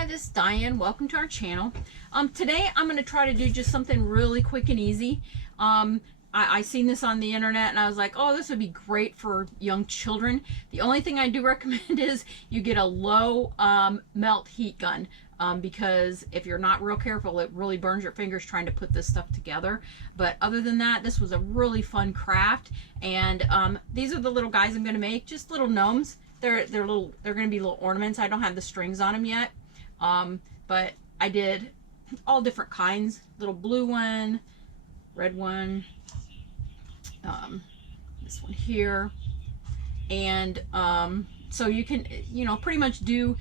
Hi, this is Diane. Welcome to our channel. Today I'm going to try to do just something really quick and easy. I seen this on the internet and I was like, oh, this would be great for young children. The only thing I do recommend is you get a low melt heat gun, because if you're not real careful, it really burns your fingers trying to put this stuff together. But other than that, this was a really fun craft. And these are the little guys I'm going to make, just little gnomes. They're going to be little ornaments. I don't have the strings on them yet. But I did all different kinds, little blue one, red one, this one here. And, so you can, pretty much do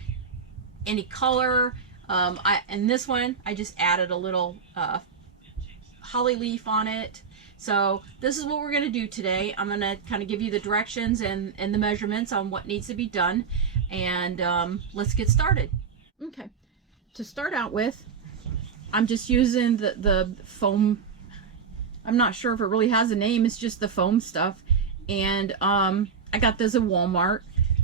any color. And this one, I just added a little, holly leaf on it. So this is what we're going to do today. I'm going to kind of give you the directions and the measurements on what needs to be done. And, let's get started. Okay, to start out with, I'm just using the foam. I'm not sure if it really has a name. It's just the foam stuff. And I got this at Walmart.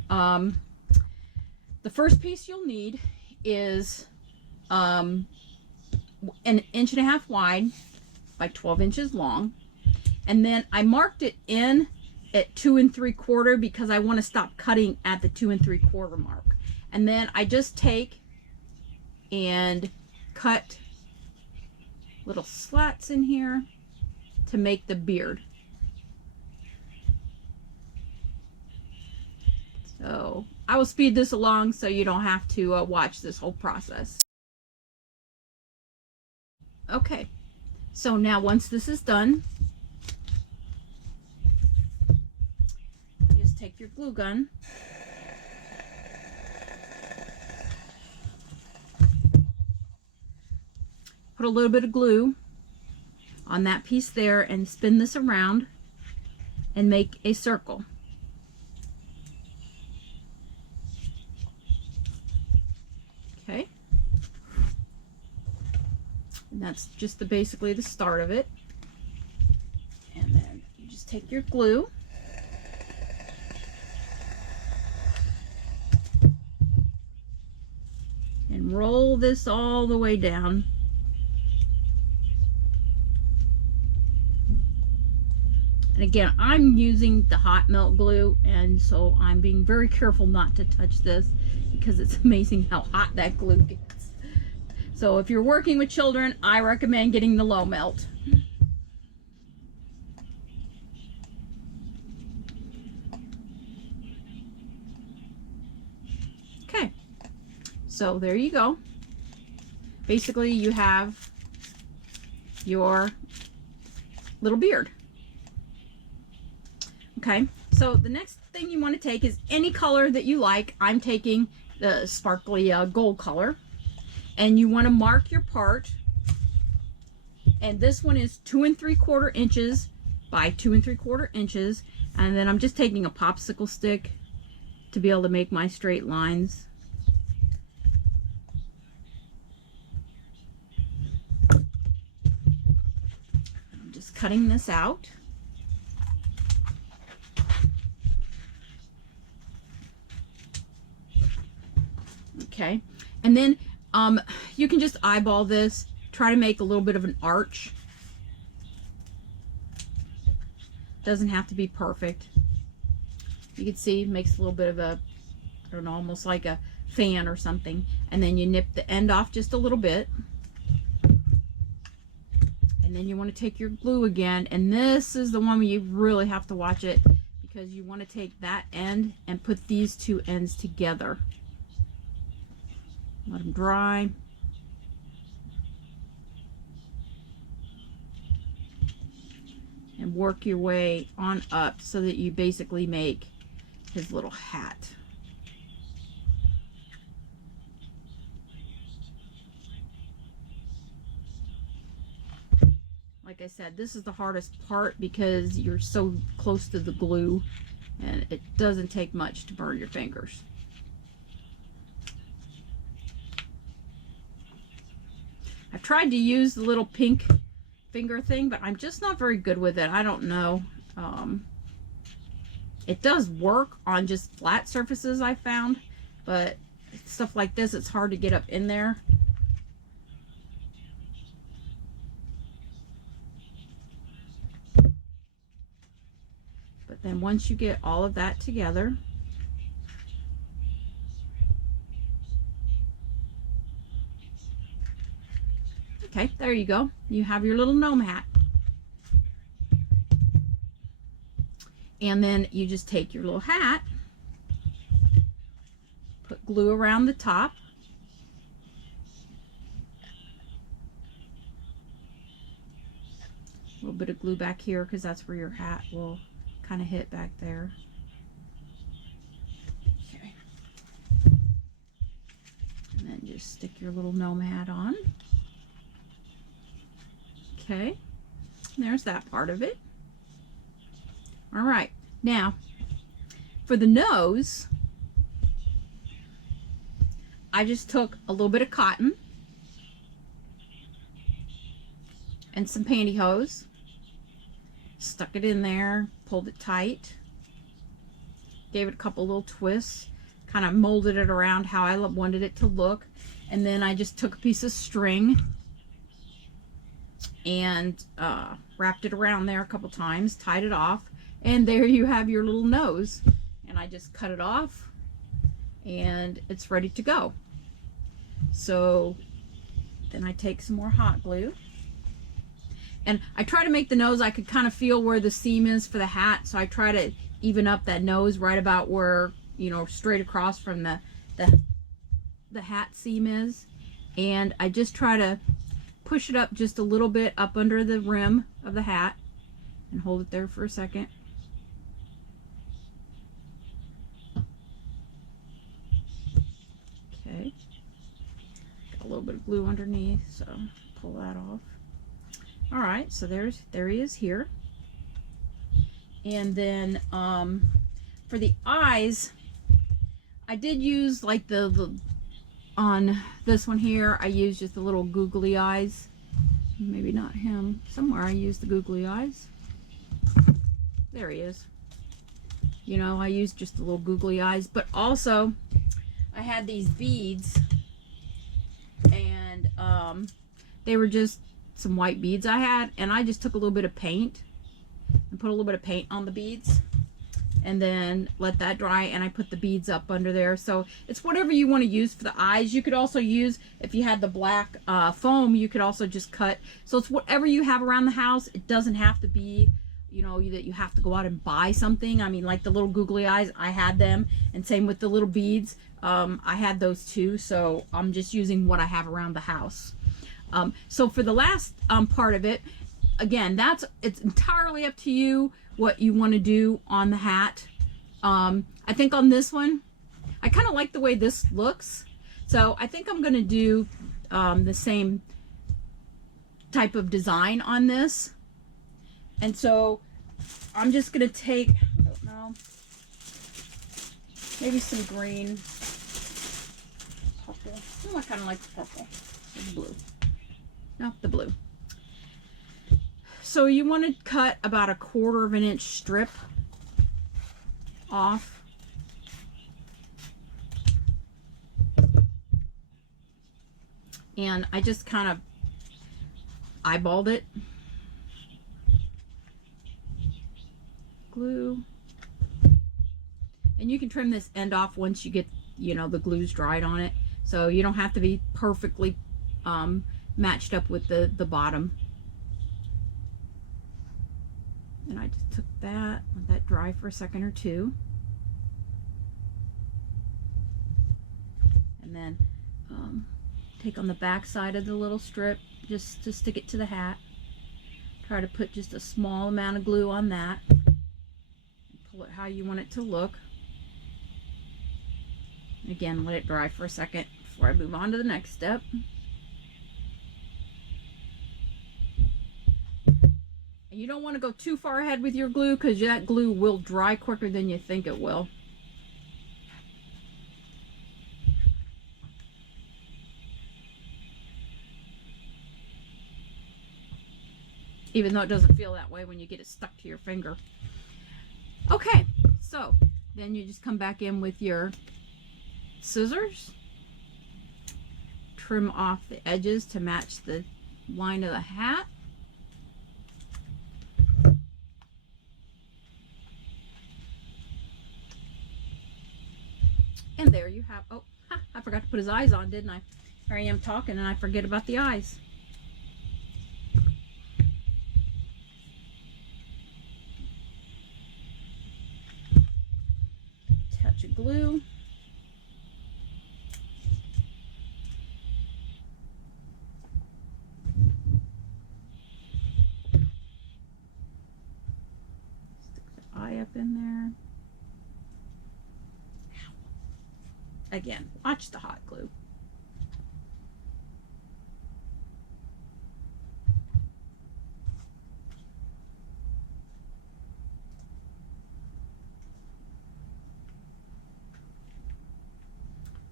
The first piece you'll need is an 1.5 inches wide by 12 inches long. And then I marked it in at 2 3/4 because I want to stop cutting at the 2 3/4 mark. And then I just take and cut little slats in here to make the beard. So I will speed this along so you don't have to watch this whole process. Okay, so now once this is done, just take your glue gun, put a little bit of glue on that piece there and spin this around and make a circle. Okay. And that's just basically the start of it. And then you just take your glue and roll this all the way down. And again, I'm using the hot melt glue, and so I'm being very careful not to touch this because it's amazing how hot that glue gets. So if you're working with children, I recommend getting the low melt. Okay, so there you go. Basically, you have your little beard. Okay, so the next thing you want to take is any color that you like. I'm taking the sparkly gold color, and you want to mark your part. And this one is 2 3/4 inches by 2 3/4 inches. And then I'm just taking a popsicle stick to be able to make my straight lines. I'm just cutting this out. Okay, and then you can just eyeball this, try to make a little bit of an arch. Doesn't have to be perfect. You can see it makes a little bit of a, I don't know, almost like a fan or something. And then you nip the end off just a little bit. And then you want to take your glue again, and this is the one where you really have to watch it, because you want to take that end and put these two ends together. Let them dry. And work your way on up so that you basically make his little hat. Like I said, this is the hardest part because you're so close to the glue and it doesn't take much to burn your fingers. I've tried to use the little pink finger thing, but I'm just not very good with it. I don't know. It does work on just flat surfaces, I found, but stuff like this, it's hard to get up in there. But then once you get all of that together, okay, there you go. You have your little gnome hat. And then you just take your little hat, put glue around the top, a little bit of glue back here because that's where your hat will kind of hit back there. Okay. And then just stick your little gnome hat on. Okay, there's that part of it. All right, now for the nose, I just took a little bit of cotton and some pantyhose, stuck it in there, pulled it tight, gave it a couple little twists, kind of molded it around how I wanted it to look, and then I just took a piece of string and wrapped it around there a couple times, tied it off, and there you have your little nose. And I just cut it off and it's ready to go. So then I take some more hot glue and I try to make the nose, I could kind of feel where the seam is for the hat, so I try to even up that nose right about where, you know, straight across from the hat seam is, and I just try to push it up just a little bit up under the rim of the hat and hold it there for a second. Okay, got a little bit of glue underneath, so pull that off. All right, so there he is here. And then for the eyes, I did use like the on this one here, I used just the little googly eyes. Maybe not him. Somewhere I used the googly eyes. There he is. You know, I used just the little googly eyes, but also I had these beads, and they were just some white beads I had, and I just took a little bit of paint and put a little bit of paint on the beads and then let that dry, and I put the beads up under there. So it's whatever you want to use for the eyes. You could also use, if you had the black foam, you could also just cut. So it's whatever you have around the house. It doesn't have to be, you know, that you have to go out and buy something. I mean, like the little googly eyes, I had them, and same with the little beads. I had those too, so I'm just using what I have around the house. So for the last part of it, again, it's entirely up to you what you want to do on the hat. I think on this one, I kind of like the way this looks, so I think I'm going to do the same type of design on this. And so I'm just going to take, I don't know, maybe some green, purple. Oh, I kind of like the purple, the blue. No, the blue. So you want to cut about 1/4 of an inch strip off. And I just kind of eyeballed it. Glue. And you can trim this end off once you get, you know, the glue's dried on it. So you don't have to be perfectly matched up with the bottom. And I just took that, let that dry for a second or two. And then take on the back side of the little strip, just to stick it to the hat. Try to put just a small amount of glue on that. Pull it how you want it to look. Again, let it dry for a second before I move on to the next step. You don't want to go too far ahead with your glue, because that glue will dry quicker than you think it will. Even though it doesn't feel that way when you get it stuck to your finger. Okay, so then you just come back in with your scissors trim off the edges to match the line of the hat. And there you have, oh, I forgot to put his eyes on, didn't I? Here I am talking and I forget about the eyes. Touch of glue. Stick the eye up in there. Again, watch the hot glue.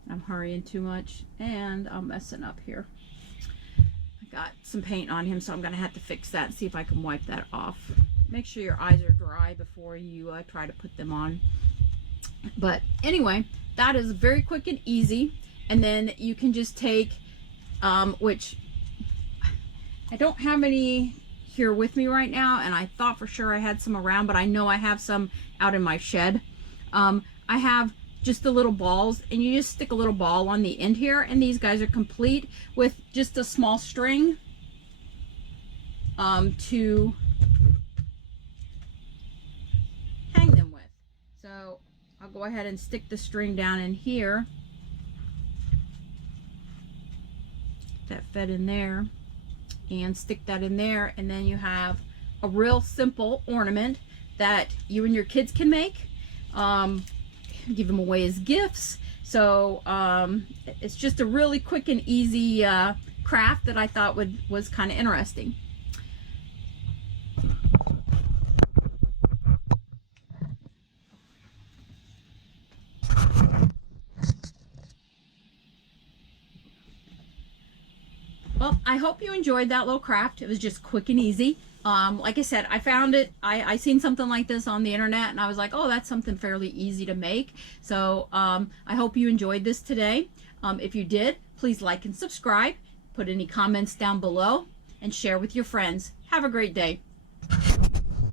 I'm hurrying too much and I'm messing up here. I got some paint on him, so I'm gonna have to fix that and see if I can wipe that off. Make sure your eyes are dry before you try to put them on. But anyway, that is very quick and easy. And then you can just take, which I don't have any here with me right now, and I thought for sure I had some around, but I know I have some out in my shed. I have just the little balls, and you just stick a little ball on the end here, and these guys are complete with just a small string to hang them with. So I'll go ahead and stick the string down in here. That fed in there, and stick that in there, and then you have a real simple ornament that you and your kids can make. Give them away as gifts. So it's just a really quick and easy craft that I thought was kind of interesting. Well, I hope you enjoyed that little craft. It was just quick and easy. Like I said, I found it. I seen something like this on the internet, and I was like, oh, that's something fairly easy to make. So I hope you enjoyed this today. If you did, please like and subscribe. Put any comments down below and share with your friends. Have a great day.